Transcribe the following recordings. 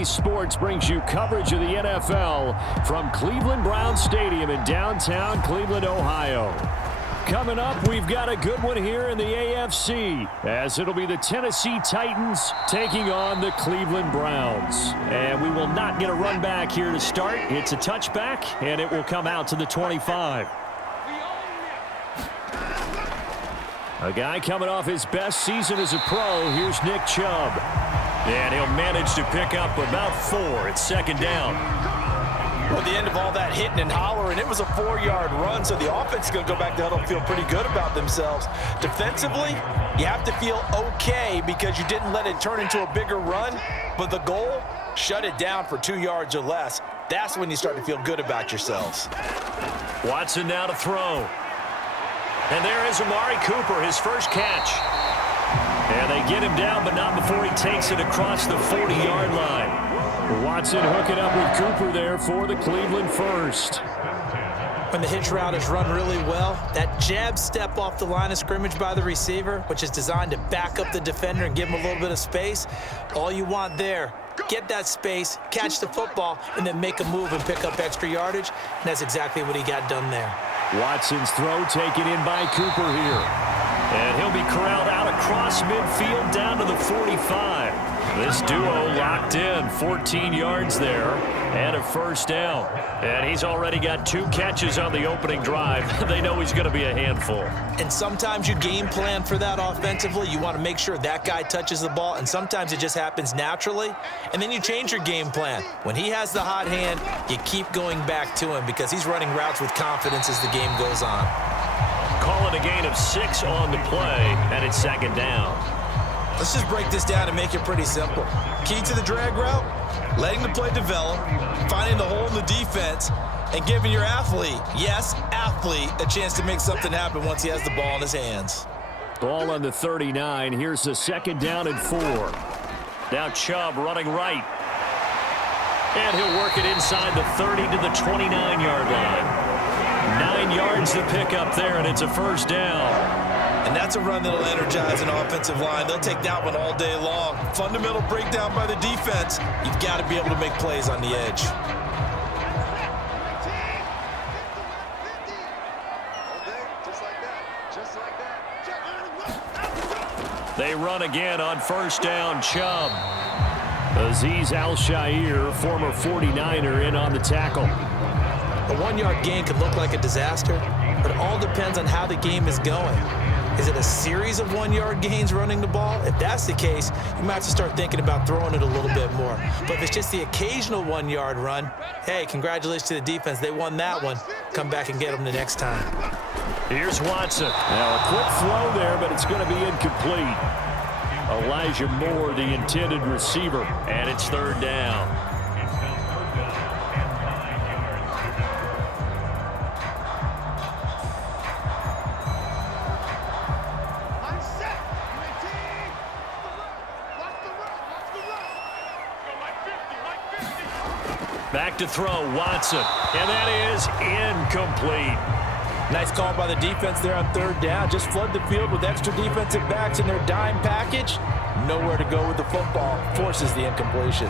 EA Sports brings you coverage of the NFL from Cleveland Browns Stadium in downtown Cleveland, Ohio. Coming up, we've got a good one here in the AFC, as it'll be the Tennessee Titans taking on the Cleveland Browns. And we will not get a run back here to start. It's a touchback, and it will come out to the 25. A guy coming off his best season as a pro. Here's Nick Chubb. And he'll manage to pick up about 4. It's second down. Well, the end of all that hitting and hollering, it was a 4-yard run, so the offense is going to go back to huddle and feel pretty good about themselves. Defensively, you have to feel okay because you didn't let it turn into a bigger run, but the goal, shut it down for 2 yards or less. That's when you start to feel good about yourselves. Watson now to throw. And there is Amari Cooper, his first catch. And they get him down, but not before he takes it across the 40-yard line. Watson hooking up with Cooper there for the Cleveland first. When the hitch route is run really well, that jab step off the line of scrimmage by the receiver, which is designed to back up the defender and give him a little bit of space, all you want there, get that space, catch the football, and then make a move and pick up extra yardage, and that's exactly what he got done there. Watson's throw taken in by Cooper here. And he'll be corralled out across midfield down to the 45. This duo locked in, 14 yards there, and a first down. And he's already got 2 catches on the opening drive. They know he's going to be a handful. And sometimes you game plan for that offensively. You want to make sure that guy touches the ball, and sometimes it just happens naturally. And then you change your game plan. When he has the hot hand, you keep going back to him because he's running routes with confidence as the game goes on. Calling a gain of 6 on the play, and it's second down. Let's just break this down and make it pretty simple. Key to the drag route, letting the play develop, finding the hole in the defense, and giving your athlete, yes, athlete, a chance to make something happen once he has the ball in his hands. Ball on the 39. Here's the second down and 4. Now Chubb running right. And he'll work it inside the 30 to the 29-yard line. 9 yards to pick up there, and it's a first down. And that's a run that'll energize an offensive line. They'll take that one all day long. Fundamental breakdown by the defense. You've got to be able to make plays on the edge. They run again on first down. Chubb. Azeez Al-Shaair, former 49er, in on the tackle. A 1-yard gain could look like a disaster, but it all depends on how the game is going. Is it a series of 1-yard gains running the ball? If that's the case, you might have to start thinking about throwing it a little bit more. But if it's just the occasional 1-yard run, hey, congratulations to the defense. They won that one. Come back and get them the next time. Here's Watson. Now a quick throw there, but it's going to be incomplete. Elijah Moore, the intended receiver, and it's third down. Back to throw, Watson, and that is incomplete. Nice call by the defense there on third down. Just flood the field with extra defensive backs in their dime package. Nowhere to go with the football. Forces the incompletion.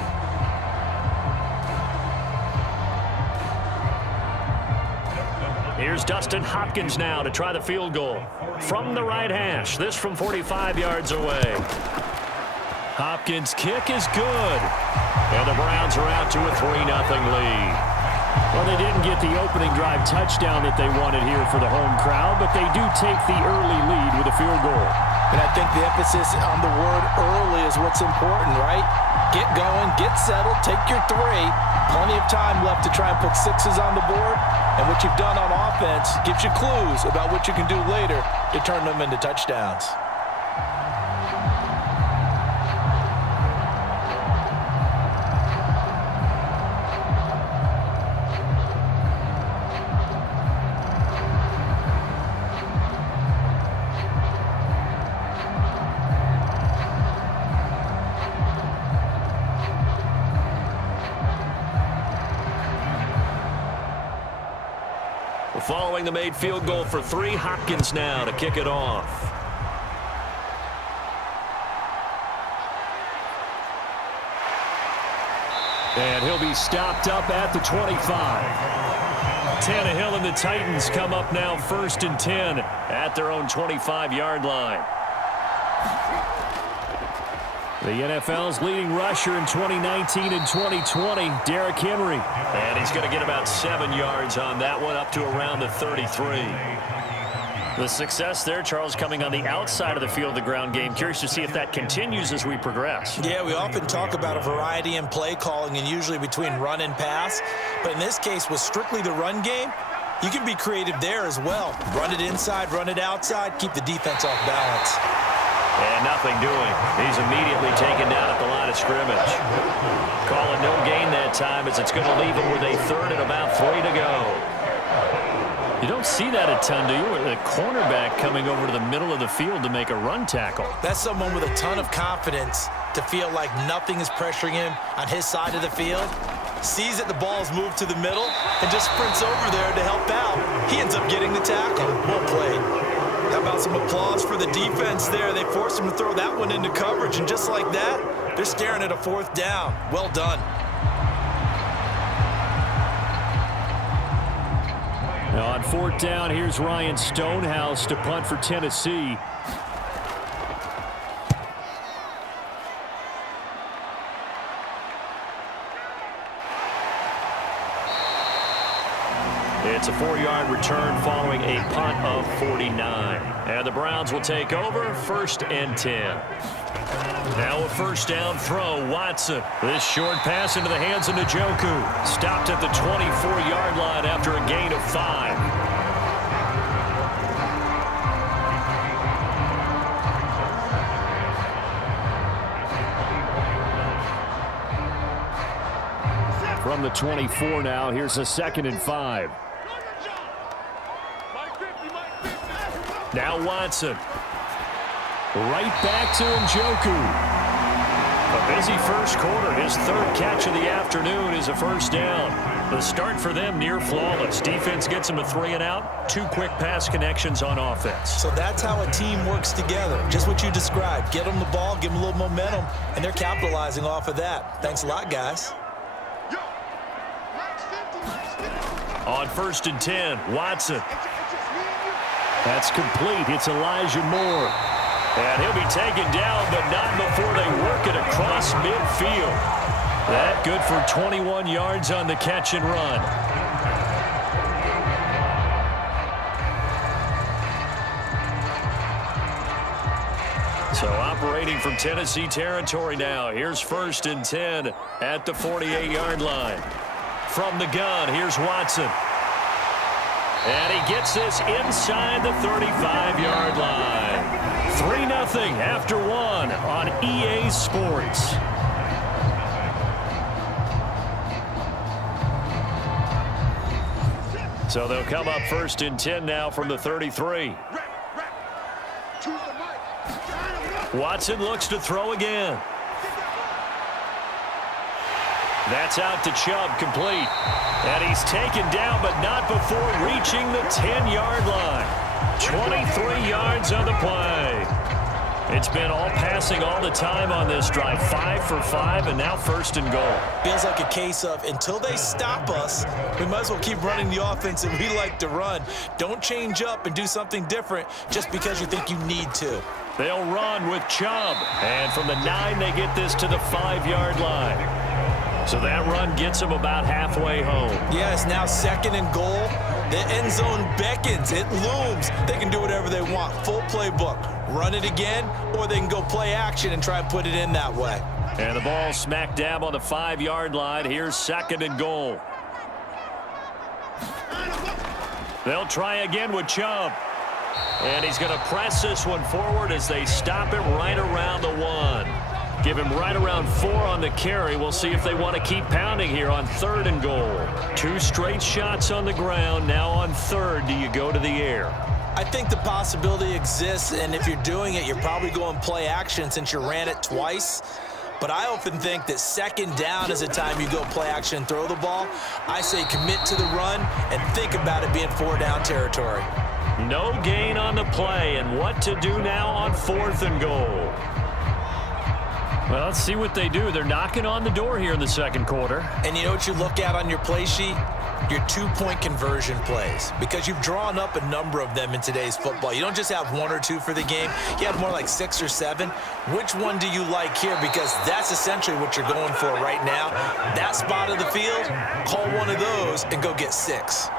Here's Dustin Hopkins now to try the field goal. From the right hash, this from 45 yards away. Hopkins' kick is good. And the Browns are out to a 3-0 lead. Well, they didn't get the opening drive touchdown that they wanted here for the home crowd, but they do take the early lead with a field goal. And I think the emphasis on the word early is what's important, right? Get going, get settled, take your 3. Plenty of time left to try and put 6s on the board. And what you've done on offense gives you clues about what you can do later to turn them into touchdowns. Following the made field goal for 3, Hopkins now to kick it off. And he'll be stopped up at the 25. Tannehill and the Titans come up now 1st and 10 at their own 25-yard line. The NFL's leading rusher in 2019 and 2020, Derrick Henry. And he's going to get about 7 yards on that one, up to around the 33. The success there, Charles, coming on the outside of the field of the ground game. Curious to see if that continues as we progress. Yeah, we often talk about a variety in play calling and usually between run and pass. But in this case, with strictly the run game, you can be creative there as well. Run it inside, run it outside, keep the defense off balance. And nothing doing. He's immediately taken down at the line of scrimmage. Calling no gain that time as it's going to leave him with a 3rd and about 3 to go. You don't see that a ton, do you? The cornerback coming over to the middle of the field to make a run tackle. That's someone with a ton of confidence to feel like nothing is pressuring him on his side of the field. Sees that the ball's moved to the middle and just sprints over there to help out. He ends up getting the tackle. Well played. How about some applause for the defense there? They forced him to throw that one into coverage, and just like that, they're staring at a 4th down. Well done. Now on 4th down, here's Ryan Stonehouse to punt for Tennessee. It's a 4-yard return following a punt of 49. And the Browns will take over 1st and 10. Now a 1st down throw, Watson. This short pass into the hands of Njoku. Stopped at the 24-yard line after a gain of 5. From the 24 now, here's a 2nd and 5. Now Watson. Right back to Njoku. A busy first quarter. His 3rd catch of the afternoon is a 1st down. The start for them near flawless. Defense gets them a 3 and out. 2 quick pass connections on offense. So that's how a team works together. Just what you described. Get them the ball, give them a little momentum, and they're capitalizing off of that. Thanks a lot, guys. On 1st and 10, Watson. That's complete. It's Elijah Moore. And he'll be taken down, but not before they work it across midfield. That good for 21 yards on the catch and run. So operating from Tennessee territory now. Here's 1st and 10 at the 48-yard line. From the gun, here's Watson. And he gets this inside the 35-yard line. 3-0 after 1 on EA Sports. So they'll come up 1st and 10 now from the 33. Watson looks to throw again. That's out to Chubb, complete. And he's taken down, but not before reaching the 10-yard line. 23 yards on the play. It's been all passing all the time on this drive. 5 for 5, and now 1st and goal. Feels like a case of until they stop us, we might as well keep running the offense that we like to run. Don't change up and do something different just because you think you need to. They'll run with Chubb. And from the 9, they get this to the 5-yard line. So that run gets them about halfway home. Yeah, it's now 2nd and goal. The end zone beckons. It looms. They can do whatever they want. Full playbook. Run it again, or they can go play action and try and put it in that way. And the ball smack dab on the 5-yard line. Here's 2nd and goal. They'll try again with Chubb. And he's going to press this one forward as they stop him right around the 1. Give him right around 4 on the carry. We'll see if they want to keep pounding here on 3rd and goal. 2 straight shots on the ground. Now on 3rd, do you go to the air? I think the possibility exists, and if you're doing it, you're probably going play action since you ran it twice. But I often think that 2nd down is a time you go play action and throw the ball. I say commit to the run and think about it being 4-down territory. No gain on the play, and what to do now on 4th and goal. Well, let's see what they do. They're knocking on the door here in the second quarter. And you know what you look at on your play sheet? Your two-point conversion plays, because you've drawn up a number of them in today's football. You don't just have one or two for the game. You have more like 6 or 7. Which one do you like here? Because that's essentially what you're going for right now. That spot of the field, call one of those and go get 6.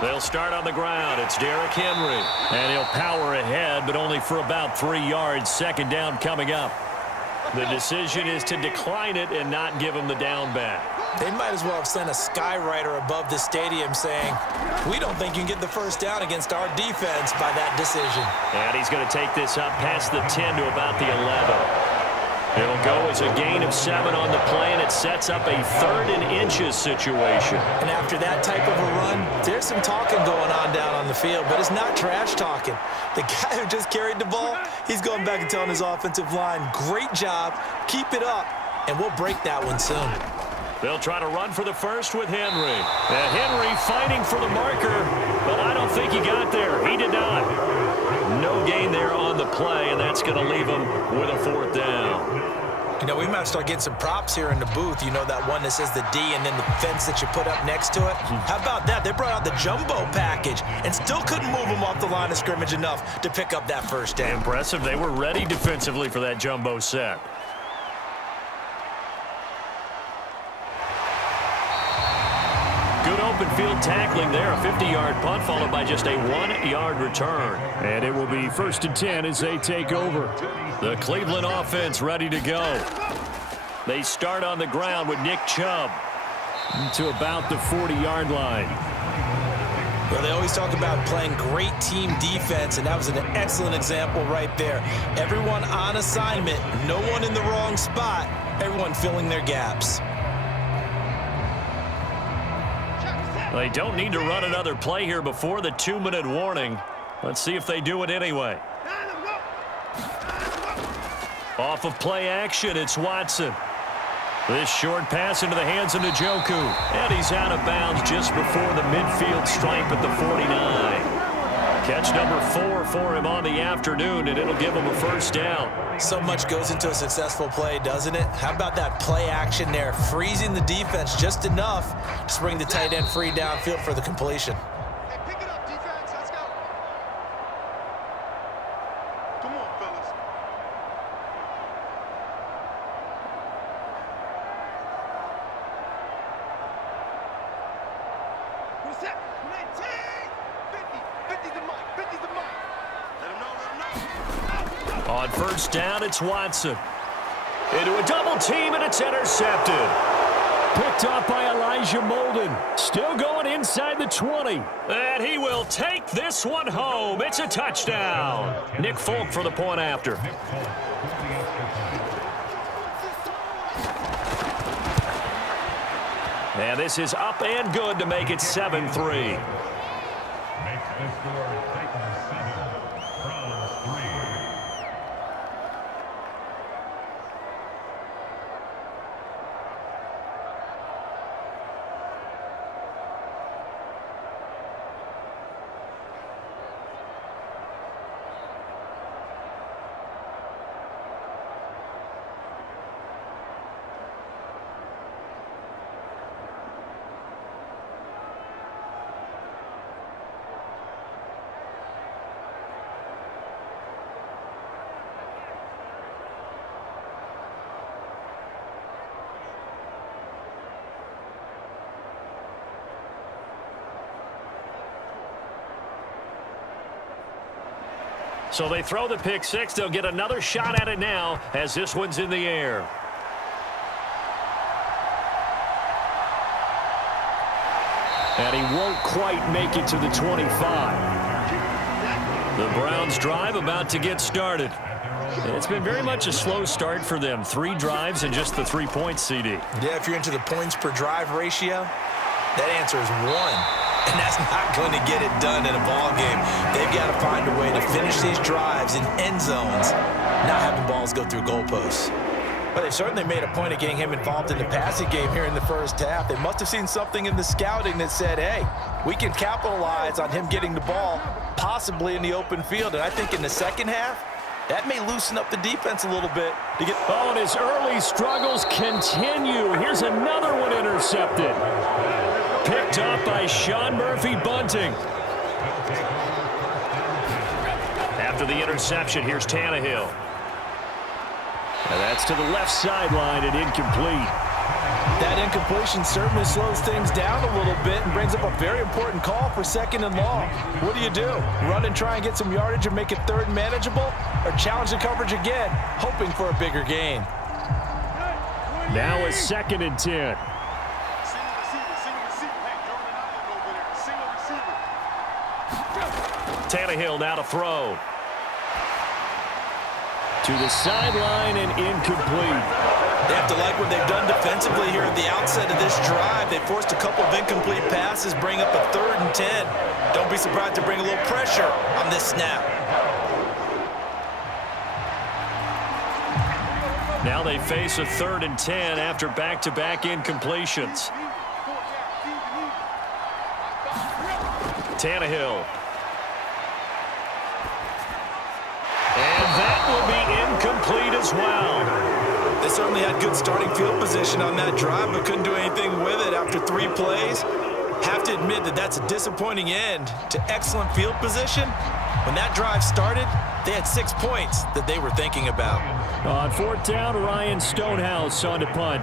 They'll start on the ground. It's Derrick Henry. And he'll power ahead, but only for about 3 yards. Second down coming up. The decision is to decline it and not give him the down back. They might as well have sent a skywriter above the stadium saying, we don't think you can get the first down against our defense by that decision. And he's going to take this up past the 10 to about the 11. It'll go as a gain of 7 on the play, and it sets up a 3rd and inches situation. And after that type of a run, there's some talking going on down on the field, but it's not trash talking. The guy who just carried the ball, he's going back and telling his offensive line, great job, keep it up, and we'll break that one soon. They'll try to run for the first with Henry. Henry fighting for the marker, but I don't think he got there. He did not. No gain there on the play, and that's going to leave him with a 4th down. You know, we might start getting some props here in the booth. You know, that one that says the D and then the fence that you put up next to it? How about that? They brought out the jumbo package and still couldn't move him off the line of scrimmage enough to pick up that first down. Impressive. They were ready defensively for that jumbo set. Good open field tackling there. A 50-yard punt followed by just a 1-yard return. And it will be 1st and 10 as they take over. The Cleveland offense ready to go. They start on the ground with Nick Chubb to about the 40-yard line. Well, they always talk about playing great team defense, and that was an excellent example right there. Everyone on assignment, no one in the wrong spot, everyone filling their gaps. They don't need to run another play here before the 2-minute warning. Let's see if they do it anyway. Off of play action, it's Watson. This short pass into the hands of Njoku. And he's out of bounds just before the midfield stripe at the 49. Catch number 4 for him on the afternoon, and it'll give him a first down. So much goes into a successful play, doesn't it? How about that play action there, freezing the defense just enough to bring the tight end free downfield for the completion. Hey, pick it up, defense. Let's go. Come on, fellas. What's that? 19! 50 the mic. 50 the mic. Let him know, On first down, it's Watson. Into a double team, and it's intercepted. Picked up by Elijah Molden. Still going inside the 20. And he will take this one home. It's a touchdown. Nick Folk for the point after. And this is up and good to make it 7-3. So they throw the pick six. They'll get another shot at it now as this one's in the air. And he won't quite make it to the 25. The Browns drive about to get started. It's been very much a slow start for them. 3 drives and just the 3 points, CD. Yeah, if you're into the points per drive ratio, that answer is 1. And that's not going to get it done in a ball game. They've got to find a way to finish these drives in end zones, not having balls go through goalposts. Well, they certainly made a point of getting him involved in the passing game here in the first half. They must have seen something in the scouting that said, hey, we can capitalize on him getting the ball, possibly in the open field. And I think in the second half, that may loosen up the defense a little bit. Oh, and his early struggles continue. Here's another one intercepted. Picked up by Sean Murphy-Bunting. After the interception, here's Tannehill. And that's to the left sideline and incomplete. That incompletion certainly slows things down a little bit and brings up a very important call for 2nd and long. What do? Run and try and get some yardage and make it 3rd and manageable? Or challenge the coverage again, hoping for a bigger gain? Now a 2nd and 10. Tannehill now to throw. To the sideline and incomplete. They have to like what they've done defensively here at the outset of this drive. They forced a couple of incomplete passes, bring up a 3rd and 10. Don't be surprised to bring a little pressure on this snap. Now they face a 3rd and 10 after back-to-back incompletions. Tannehill. And that will be incomplete as well. They certainly had good starting field position on that drive, but couldn't do anything with it after 3 plays. Have to admit that that's a disappointing end to excellent field position. When that drive started, they had 6 points that they were thinking about. On 4th down, Ryan Stonehouse on to punt.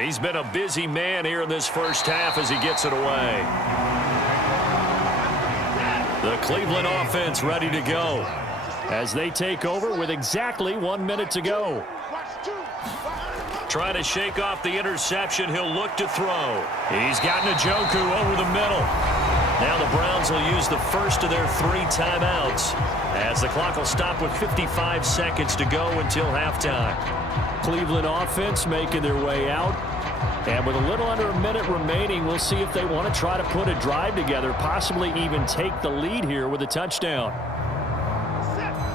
He's been a busy man here in this first half as he gets it away. The Cleveland offense ready to go as they take over with exactly 1 minute to go. Trying to shake off the interception. He'll look to throw. He's got Njoku over the middle. Now the Browns will use the first of their 3 timeouts as the clock will stop with 55 seconds to go until halftime. Cleveland offense making their way out. And with a little under a minute remaining, we'll see if they want to try to put a drive together, possibly even take the lead here with a touchdown.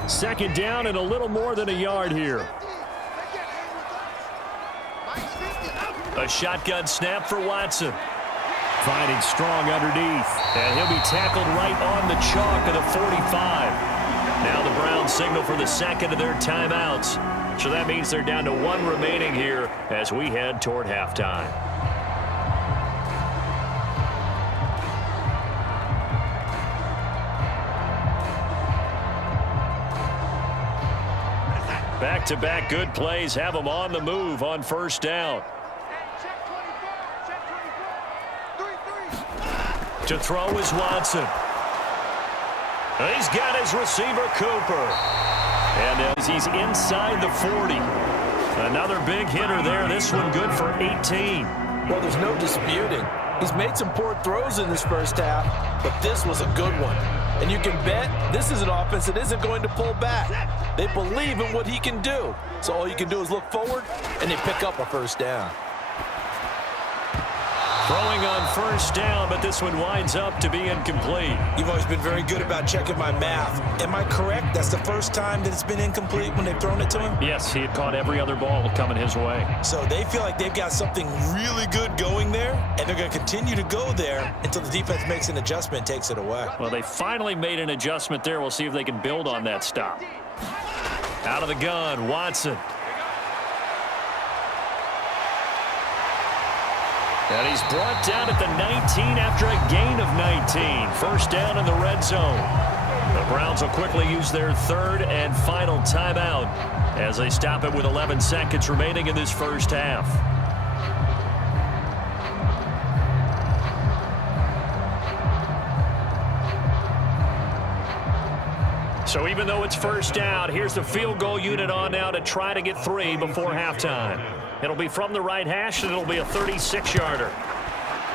2nd down and a little more than a yard here. A shotgun snap for Watson. Finding strong underneath. And he'll be tackled right on the chalk of the 45. Now the Browns signal for the 2nd of their timeouts. So that means they're down to 1 remaining here as we head toward halftime. Back-to-back good plays have them on the move on 1st down. To throw is Watson. He's got his receiver, Cooper. And as he's inside the 40. Another big hitter there. This one good for 18. Well, there's no disputing. He's made some poor throws in this first half, but this was a good one. And you can bet this is an offense that isn't going to pull back. They believe in what he can do. So all you can do is look forward, and they pick up a 1st down. Throwing on 1st down, but this one winds up to be incomplete. You've always been very good about checking my math. Am I correct? That's the first time that it's been incomplete when they've thrown it to him? Yes, he had caught every other ball coming his way. So they feel like they've got something really good going there, and they're going to continue to go there until the defense makes an adjustment and takes it away. Well, they finally made an adjustment there. We'll see if they can build on that stop. Out of the gun, Watson. And he's brought down at the 19 after a gain of 19. 1st down in the red zone. The Browns will quickly use their 3rd and final timeout as they stop it with 11 seconds remaining in this first half. So even though it's 1st down, here's the field goal unit on now to try to get 3 before halftime. It'll be from the right hash, and it'll be a 36-yarder.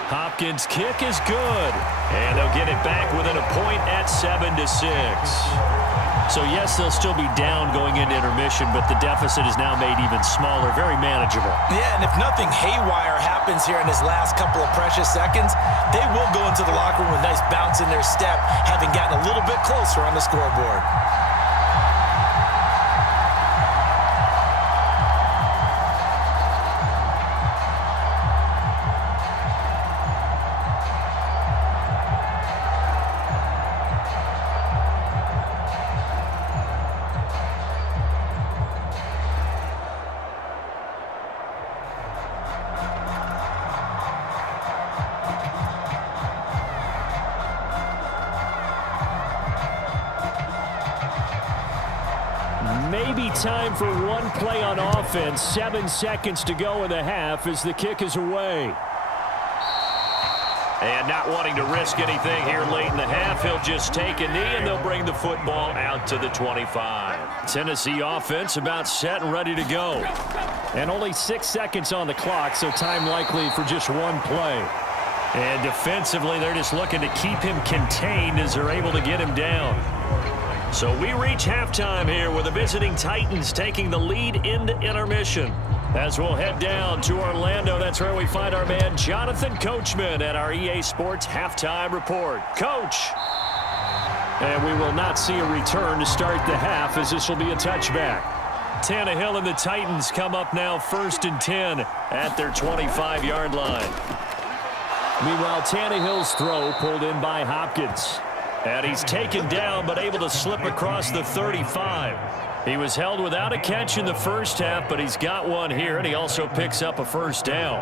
Hopkins' kick is good, and they'll get it back within a point at 7-6. So, yes, they'll still be down going into intermission, but the deficit is now made even smaller, very manageable. Yeah, and if nothing haywire happens here in his last couple of precious seconds, they will go into the locker room with a nice bounce in their step, having gotten a little bit closer on the scoreboard. Maybe time for one play on offense. 7 seconds to go in the half as the kick is away. And not wanting to risk anything here late in the half, he'll just take a knee, and they'll bring the football out to the 25. Tennessee offense about set and ready to go. And only 6 seconds on the clock, so time likely for just one play. And defensively, they're just looking to keep him contained as they're able to get him down. So we reach halftime here with the visiting Titans taking the lead into intermission. As we'll head down to Orlando, that's where we find our man Jonathan Coachman at our EA Sports Halftime Report. Coach! And we will not see a return to start the half as this will be a touchback. Tannehill and the Titans come up now 1st and 10 at their 25-yard line. Meanwhile, Tannehill's throw pulled in by Hopkins. And he's taken down but able to slip across the 35. He was held without a catch in the first half, but he's got one here, and he also picks up a first down.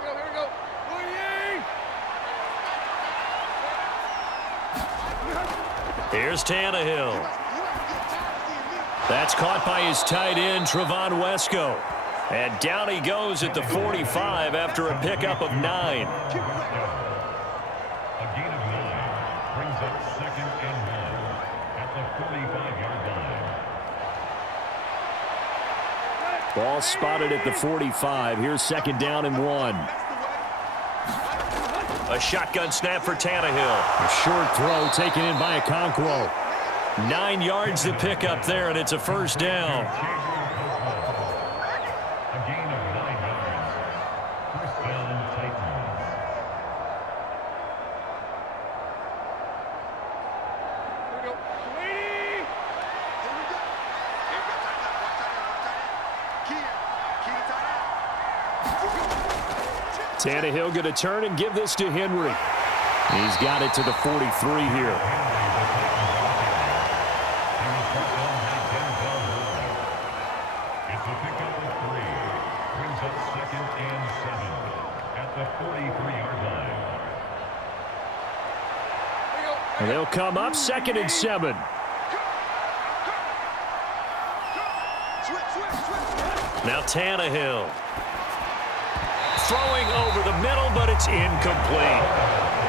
Here we go. Here's Tannehill. That's caught by his tight end, Trevon Wesco. And down he goes at the 45 after a pickup of 9. A gain of 9 brings up 2nd and 1 at the 45-yard line. Ball spotted at the 45. Here's 2nd down and 1. A shotgun snap for Tannehill. A short throw taken in by Okonkwo. 9 yards to pick up there, and it's a first down. Tannehill going to turn and give this to Henry. He's got it to the 43 here. It's a pickup of 3. Brings up 2nd and 7 at the 43-yard line. And they'll come up 2nd and 7. Now Tannehill. Throwing over the middle, but it's incomplete.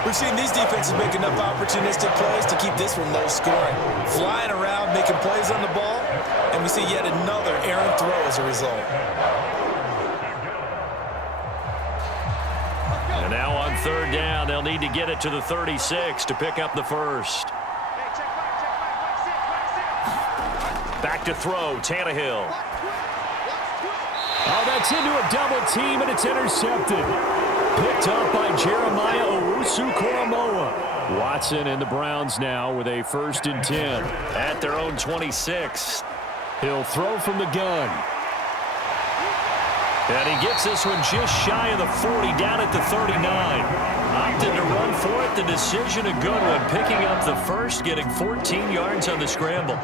We've seen these defenses make enough opportunistic plays to keep this one low scoring. Flying around, making plays on the ball, and we see yet another errant throw as a result. And now on 3rd down, they'll need to get it to the 36 to pick up the first. Back to throw, Tannehill. Oh, that's into a double team, and it's intercepted. Picked up by Jeremiah Owusu-Koramoah. Watson and the Browns now with a 1st and 10 at their own 26. He'll throw from the gun. And he gets this one just shy of the 40, down at the 39. Opted to run for it. The decision a good one, picking up the first, getting 14 yards on the scramble.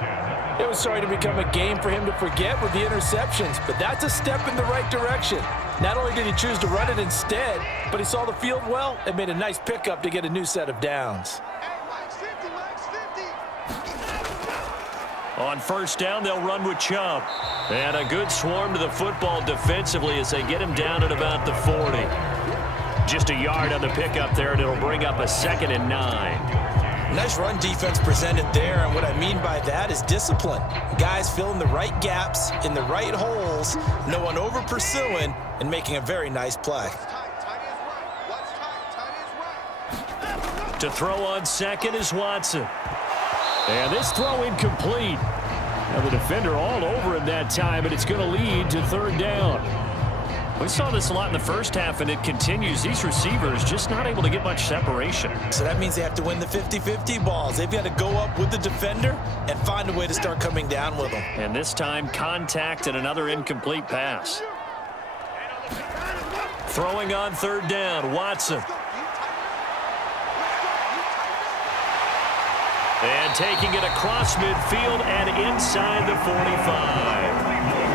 It was starting to become a game for him to forget with the interceptions, but that's a step in the right direction. Not only did he choose to run it instead, but he saw the field well and made a nice pickup to get a new set of downs. On 1st down, they'll run with Chubb. And a good swarm to the football defensively as they get him down at about the 40. Just a yard on the pickup there, and it'll bring up a 2nd and 9. Nice run defense presented there, and what I mean by that is discipline. Guys filling the right gaps in the right holes, no one over pursuing, and making a very nice play. To throw on 2nd is Watson. And this throw incomplete. Now the defender all over him that time, but it's going to lead to 3rd down. We saw this a lot in the first half, and it continues. These receivers just not able to get much separation. So that means they have to win the 50-50 balls. They've got to go up with the defender and find a way to start coming down with them. And this time, contact and another incomplete pass. Throwing on 3rd down, Watson. And taking it across midfield and inside the 45.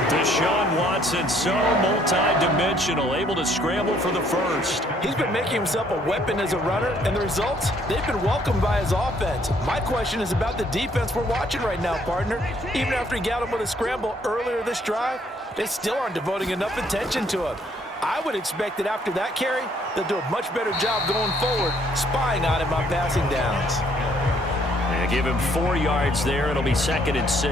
Deshaun Watson, so multi-dimensional, able to scramble for the first. He's been making himself a weapon as a runner, and the results, they've been welcomed by his offense. My question is about the defense we're watching right now, partner. Even after he got him with a scramble earlier this drive, they still aren't devoting enough attention to him. I would expect that after that carry, they'll do a much better job going forward, spying on him on passing downs. And give him 4 yards there. It'll be 2nd and 6.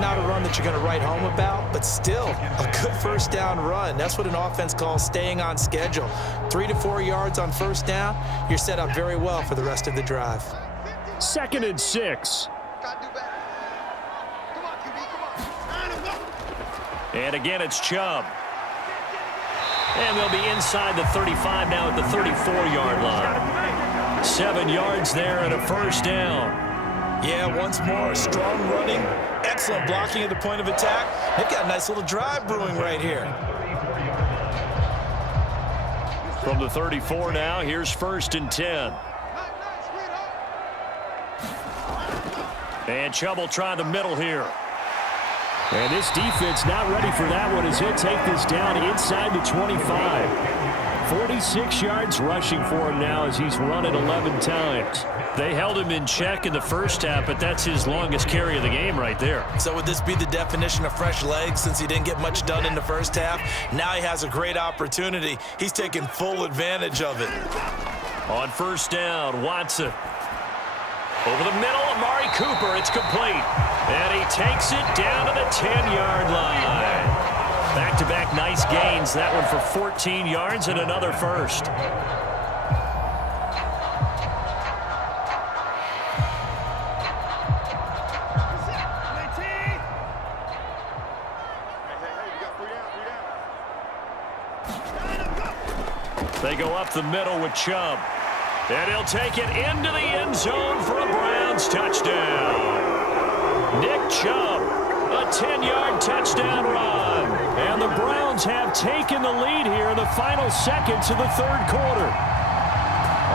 Not a run that you're going to write home about, but still a good first down run. That's what an offense calls staying on schedule. 3 to 4 yards on first down, you're set up very well for the rest of the drive. 2nd and 6. And again, it's Chubb. And they'll be inside the 35 now at the 34-yard line. 7 yards there and a first down. Yeah, once more, strong running, excellent blocking at the point of attack. They've got a nice little drive brewing right here. From the 34 now, here's 1st and 10. And Chubb will try the middle here. And this defense not ready for that one as he'll take this down inside the 25. 46 yards rushing for him now as he's run it 11 times. They held him in check in the first half, but that's his longest carry of the game right there. So would this be the definition of fresh legs since he didn't get much done in the first half? Now he has a great opportunity. He's taking full advantage of it. On first down, Watson. Over the middle, Amari Cooper. It's complete. And he takes it down to the 10-yard line. Back-to-back nice gains. That one for 14 yards and another first. They go up the middle with Chubb. And he'll take it into the end zone for a Browns touchdown. Nick Chubb, a 10-yard touchdown run. And the Browns have taken the lead here in the final seconds of the third quarter.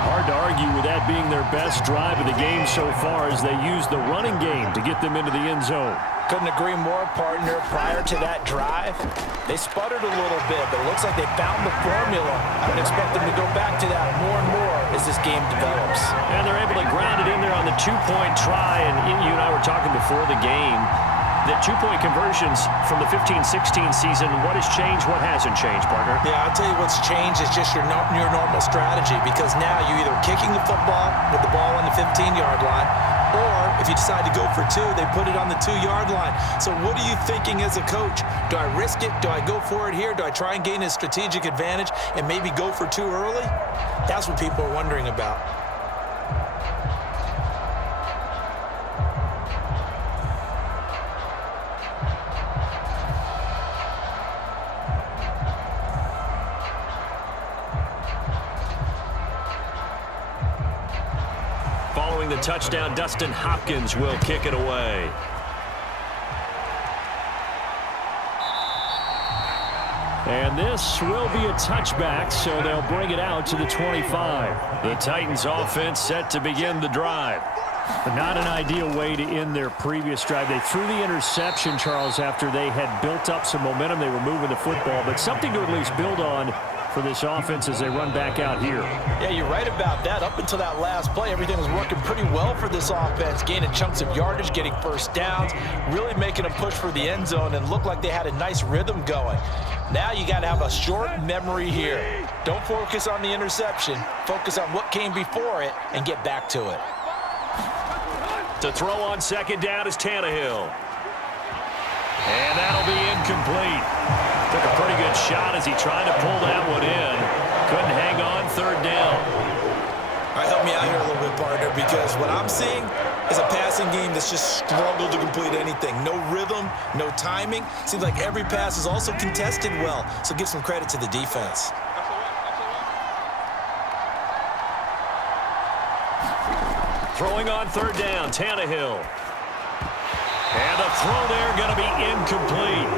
Hard to argue with that being their best drive of the game so far as they use the running game to get them into the end zone. Couldn't agree more, partner. Prior to that drive, they sputtered a little bit, but it looks like they found the formula. I would expect them to go back to that more and more as this game develops. And they're able to ground it in there on the two-point try. And you and I were talking before the game. The two-point conversions from the 15-16 season, what has changed, what hasn't changed, partner? Yeah, I'll tell you what's changed is just your normal strategy, because now you're either kicking the football with the ball on the 15-yard line, or if you decide to go for 2, they put it on the 2-yard line. So what are you thinking as a coach? Do I risk it? Do I go for it here? Do I try and gain a strategic advantage and maybe go for 2 early? That's what people are wondering about. Following the touchdown, Dustin Hopkins will kick it away. And this will be a touchback, so they'll bring it out to the 25. The Titans offense set to begin the drive. But not an ideal way to end their previous drive. They threw the interception, Charles, after they had built up some momentum. They were moving the football, but something to at least build on for this offense as they run back out here. Yeah, you're right about that. Up until that last play, everything was working pretty well for this offense, gaining chunks of yardage, getting first downs, really making a push for the end zone, and looked like they had a nice rhythm going. Now you got to have a short memory here. Don't focus on the interception. Focus on what came before it and get back to it. To throw on second down is Tannehill. And that'll be incomplete. Took a pretty good shot as he tried to pull that one in. Couldn't hang on, third down. All right, help me out here a little bit, partner, because what I'm seeing is a passing game that's just struggled to complete anything. No rhythm, no timing. Seems like every pass is also contested well, so give some credit to the defense. Throwing on third down, Tannehill. And the throw there going to be incomplete.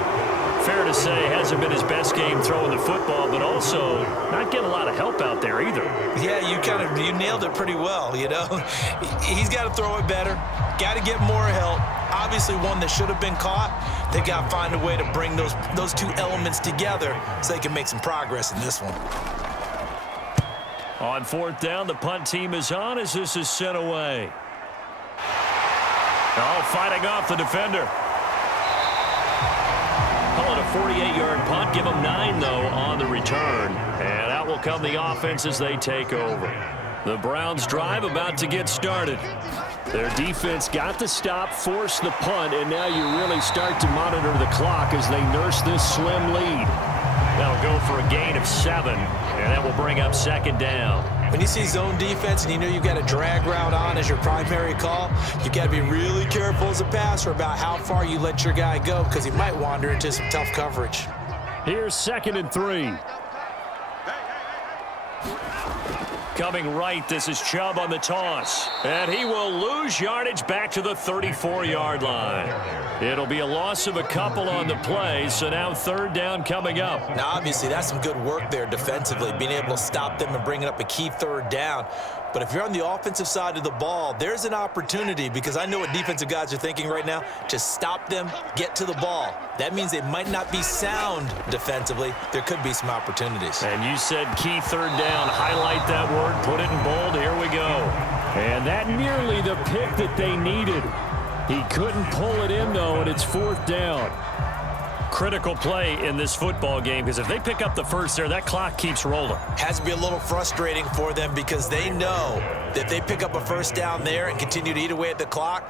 fair to say hasn't been his best game throwing the football, but also not getting a lot of help out there either. Yeah, you nailed it pretty well, you know. He's got to throw it better, got to get more help. Obviously one that should have been caught. They got to find a way to bring those two elements together so they can make some progress in this one. On fourth down, the punt team is on as this is sent away. Oh, fighting off the defender. Call it a 48-yard punt. Give them 9, though, on the return. And out will come the offense as they take over. The Browns drive about to get started. Their defense got the stop, forced the punt, and now you really start to monitor the clock as they nurse this slim lead. That'll go for a gain of 7, and that will bring up second down. When you see zone defense and you know you've got a drag route on as your primary call, you've got to be really careful as a passer about how far you let your guy go because he might wander into some tough coverage. Here's 2nd and 3. Coming right, this is Chubb on the toss. And he will lose yardage back to the 34-yard line. It'll be a loss of a couple on the play, so now third down coming up. Now, obviously, that's some good work there defensively, being able to stop them and bringing up a key third down. But if you're on the offensive side of the ball, there's an opportunity because I know what defensive guys are thinking right now. Just stop them, get to the ball. That means they might not be sound defensively. There could be some opportunities. And you said key third down. Highlight that word, put it in bold. Here we go. And that nearly the pick that they needed. He couldn't pull it in, though, and it's fourth down. Critical play in this football game because if they pick up the first there, that clock keeps rolling. Has to be a little frustrating for them because they know that if they pick up a first down there and continue to eat away at the clock,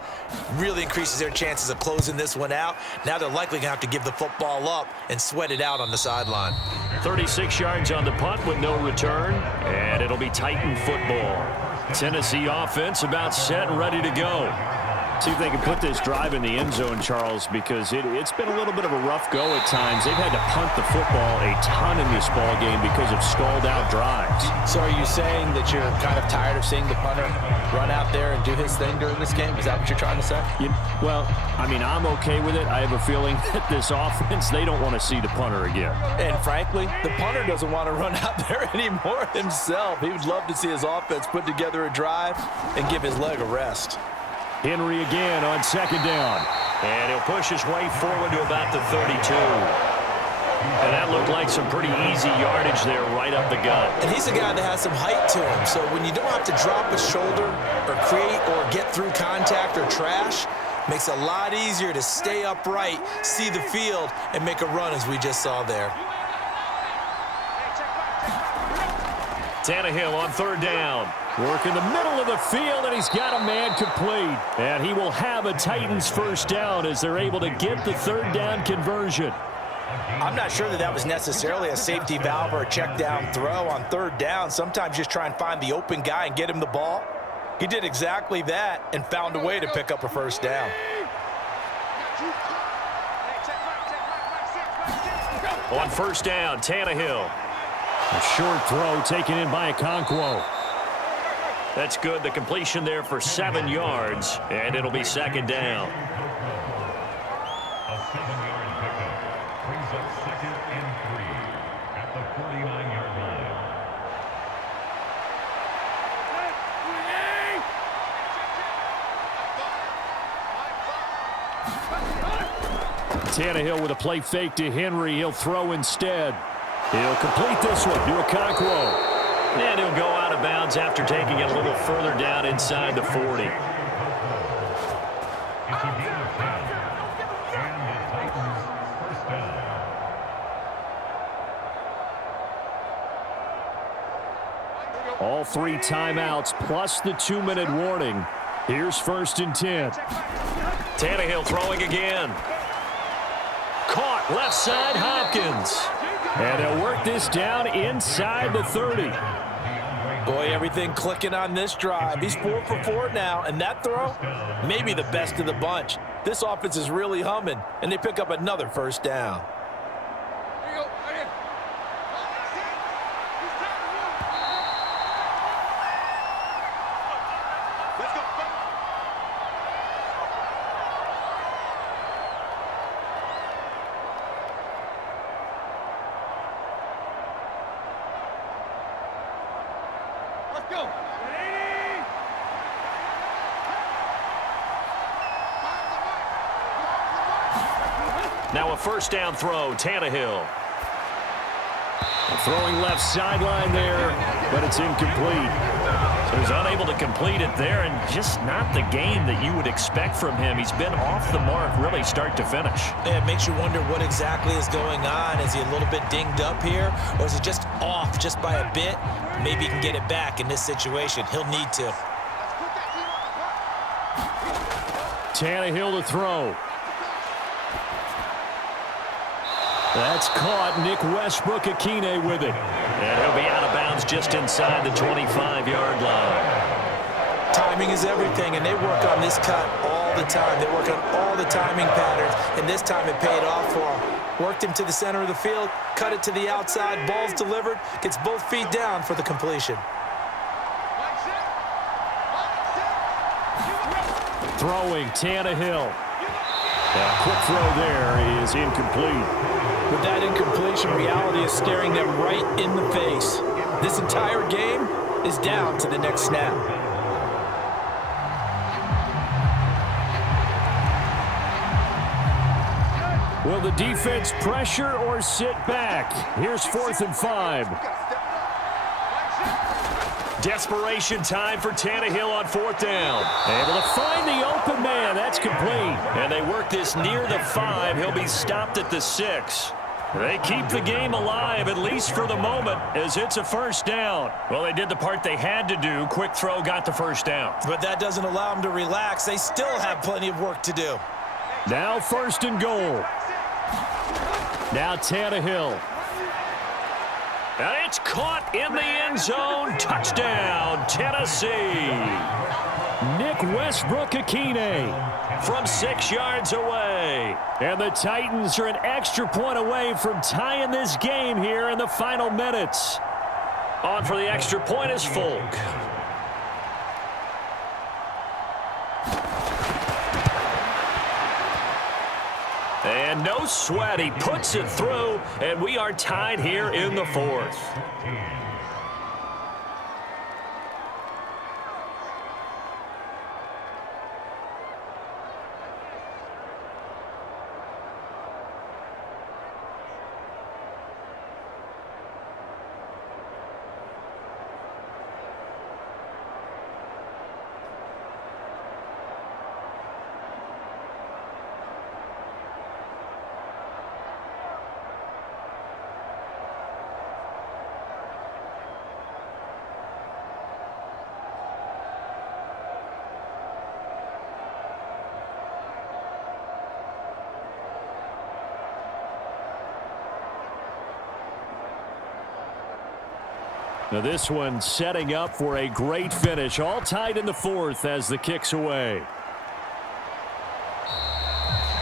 really increases their chances of closing this one out. Now they're likely going to have to give the football up and sweat it out on the sideline. 36 yards on the punt with no return, and it'll be Titan football. Tennessee offense about set and ready to go. See if they can put this drive in the end zone, Charles, because it's been a little bit of a rough go at times. They've had to punt the football a ton in this ball game because of stalled-out drives. So are you saying that you're kind of tired of seeing the punter run out there and do his thing during this game? Is that what you're trying to say? Well, I mean, I'm okay with it. I have a feeling that this offense, they don't want to see the punter again. And frankly, the punter doesn't want to run out there anymore himself. He would love to see his offense put together a drive and give his leg a rest. Henry again on second down. And he'll push his way forward to about the 32. And that looked like some pretty easy yardage there right up the gut. And he's a guy that has some height to him. So when you don't have to drop a shoulder or create or get through contact or trash, makes it a lot easier to stay upright, see the field, and make a run as we just saw there. Tannehill on third down. Work in the middle of the field, and he's got a man complete. And he will have a Titans first down as they're able to get the third down conversion. I'm not sure that was necessarily a safety valve or a check down throw on third down. Sometimes just try and find the open guy and get him the ball. He did exactly that and found a way to pick up a first down. On first down, Tannehill. A short throw taken in by Okonkwo. That's good. The completion there for 7 yards, and it'll be second down. A 7-yard pickup brings up 2nd and 3 at the 49-yard line. Tannehill with a play fake to Henry. He'll throw instead. He'll complete this one to Okonkwo. And he'll go out of bounds after taking it a little further down inside the 40. It's a gain of 10, and the Titans first down. All 3 timeouts plus the 2-minute warning. Here's 1st and 10. Tannehill throwing again. Caught left side, Hopkins. And they'll work this down inside the 30. Boy, everything clicking on this drive. He's 4 for 4 now, and that throw, maybe the best of the bunch. This offense is really humming, and they pick up another first down. Go. Now a first down throw, Tannehill. Throwing left sideline there, but it's incomplete. So he's unable to complete it there, and just not the game that you would expect from him. He's been off the mark really start to finish. Yeah, it makes you wonder what exactly is going on. Is he a little bit dinged up here, or is he just off just by a bit? Maybe he can get it back in this situation. He'll need to. Tannehill to throw. That's caught. Nick Westbrook-Akine with it. And he'll be out of bounds just inside the 25-yard line. Timing is everything, and they work on this cut all the time. They work on all the timing patterns, and this time it paid off for him. Worked him to the center of the field, cut it to the outside, ball's delivered, gets both feet down for the completion. Throwing, Tannehill. A quick throw there is incomplete. With that incompletion, reality is staring them right in the face. This entire game is down to the next snap. Will the defense pressure or sit back? Here's 4th and 5. Desperation time for Tannehill on 4th down. Able to find the open man. That's complete. And they work this near the 5. He'll be stopped at the 6. They keep the game alive, at least for the moment, as it's a first down. Well, they did the part they had to do. Quick throw got the first down. But that doesn't allow them to relax. They still have plenty of work to do. Now 1st and goal. Now Tannehill. And it's caught in the end zone. Touchdown, Tennessee. Nick Westbrook-Akine from 6 yards away. And the Titans are an extra point away from tying this game here in the final minutes. On for the extra point is Folk. And no sweat. He puts it through, and we are tied here in the 4th. Now this one setting up for a great finish. All tied in the 4th as the kick's away.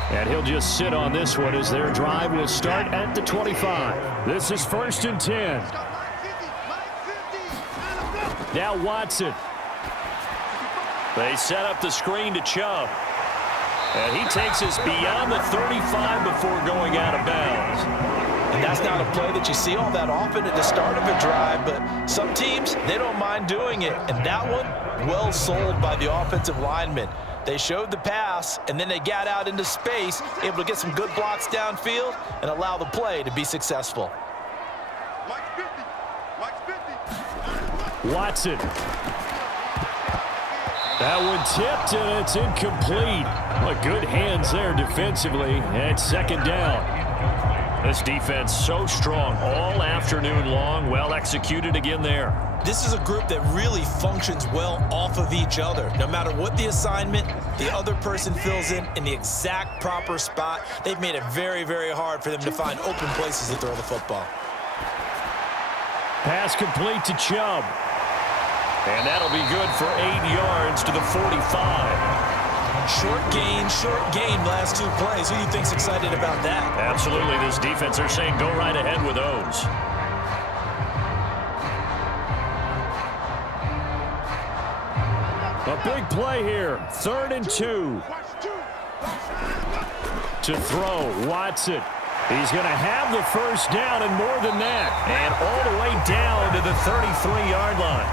And he'll just sit on this one as their drive will start at the 25. This is 1st and 10. Now Watson. They set up the screen to Chubb. And he takes us beyond the 35 before going out of bounds. And that's not a play that you see all that often at the start of a drive, but some teams, they don't mind doing it. And that one, well sold by the offensive lineman. They showed the pass, and then they got out into space, able to get some good blocks downfield and allow the play to be successful. Watson. That one tipped, and it's incomplete. Well, good hands there defensively, and it's 2nd down. This defense so strong all afternoon long. Well executed again there. This is a group that really functions well off of each other. No matter what the assignment, the other person fills in the exact proper spot. They've made it very, very hard for them to find open places to throw the football. Pass complete to Chubb. And that'll be good for 8 yards to the 45. Short gain last 2 plays. Who do you think's excited about that? Absolutely. This defense, they're saying go right ahead with those. A big play here. 3rd and 2. To throw, Watson. He's going to have the first down and more than that. And all the way down to the 33-yard line.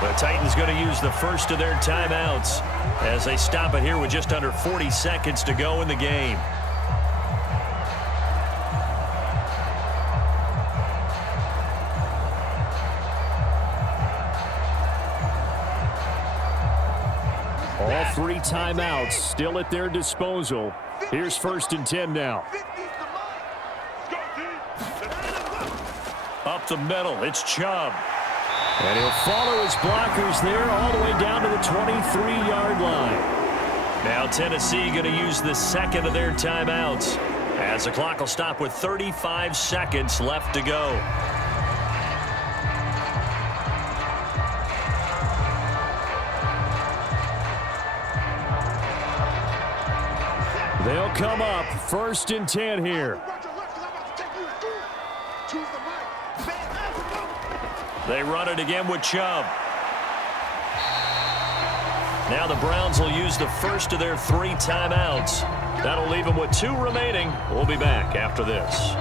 The Titans going to use the first of their timeouts as they stop it here with just under 40 seconds to go in the game. All 3 timeouts still at their disposal. Here's 1st and 10 now. Up the middle, it's Chubb. And he'll follow his blockers there all the way down to the 23-yard line. Now Tennessee going to use the second of their timeouts as the clock will stop with 35 seconds left to go. They'll come up 1st and 10 here. They run it again with Chubb. Now the Browns will use the first of their 3 timeouts. That'll leave them with 2 remaining. We'll be back after this.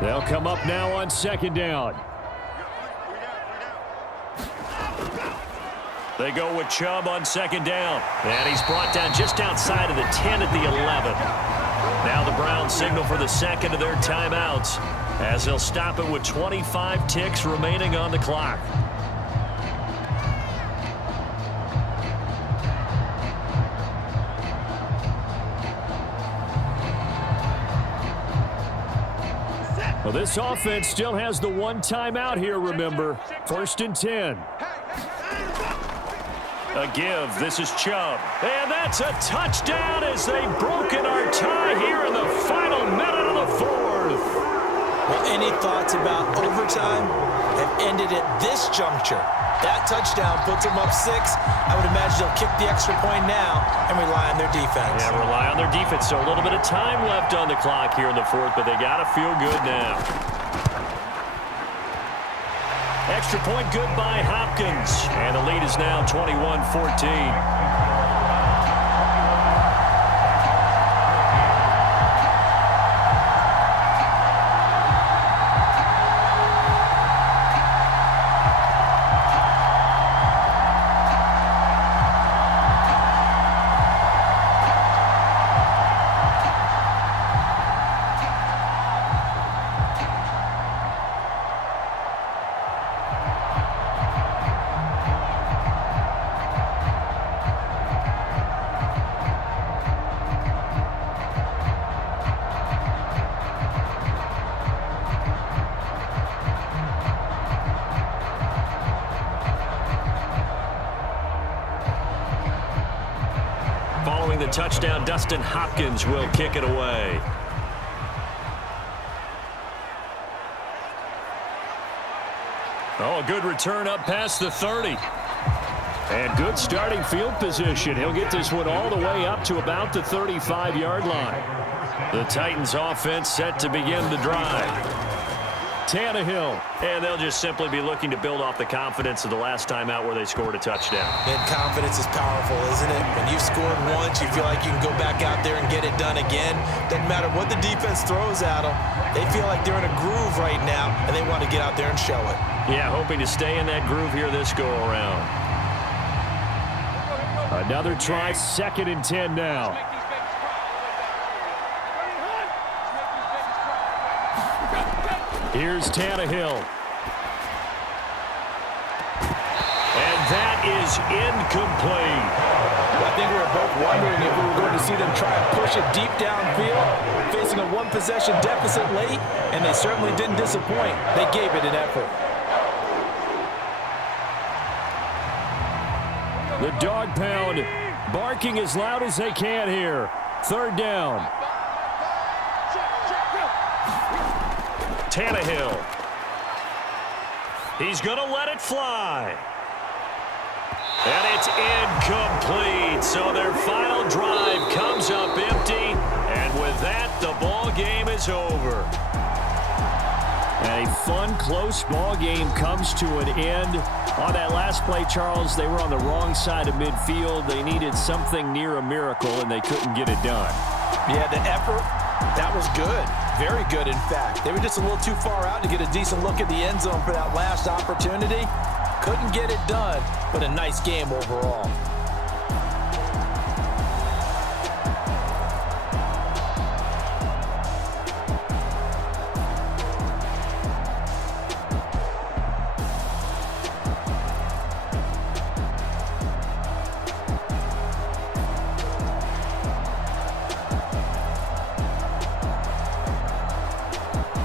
They'll come up now on 2nd down. They go with Chubb on 2nd down. And he's brought down just outside of the 10 at the 11. Now the Browns signal for the second of their timeouts as they'll stop it with 25 ticks remaining on the clock. Well, this offense still has the 1 timeout here, remember. 1st and 10. A give. This is Chubb. And that's a touchdown as they've broken our tie here in the final minute of the 4th. Well, any thoughts about overtime have ended at this juncture. That touchdown puts them up 6. I would imagine they'll kick the extra point now and rely on their defense. Yeah, rely on their defense. So a little bit of time left on the clock here in the 4th, but they got to feel good now. Extra point good by Hopkins. And the lead is now 21-14. Following the touchdown, Dustin Hopkins will kick it away. Oh, a good return up past the 30. And good starting field position. He'll get this one all the way up to about the 35-yard line. The Titans offense set to begin the drive. Tannehill. And they'll just simply be looking to build off the confidence of the last time out where they scored a touchdown. And confidence is powerful, isn't it? When you've scored once, you feel like you can go back out there and get it done again. Doesn't matter what the defense throws at them. They feel like they're in a groove right now, and they want to get out there and show it. Yeah, hoping to stay in that groove here this go-around. Another try, 2nd and 10 now. Here's Tannehill. And that is incomplete. I think we were both wondering if we were going to see them try and push it deep downfield, facing a 1-possession deficit late, and they certainly didn't disappoint. They gave it an effort. The dog pound barking as loud as they can here. 3rd down. Tannehill. He's going to let it fly. And it's incomplete. So their final drive comes up empty. And with that, the ball game is over. A fun, close ball game comes to an end. On that last play, Charles, they were on the wrong side of midfield. They needed something near a miracle, and they couldn't get it done. Yeah, the effort, that was good. Very good, in fact. They were just a little too far out to get a decent look at the end zone for that last opportunity. Couldn't get it done, but a nice game overall.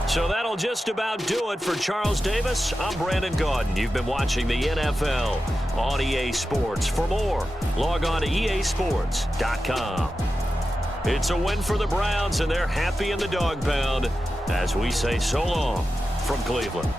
So that'll just about do it for Charles Davis. I'm Brandon Gaudin. You've been watching the NFL on EA Sports. For more, log on to easports.com. It's a win for the Browns, and they're happy in the dog pound as we say so long from Cleveland.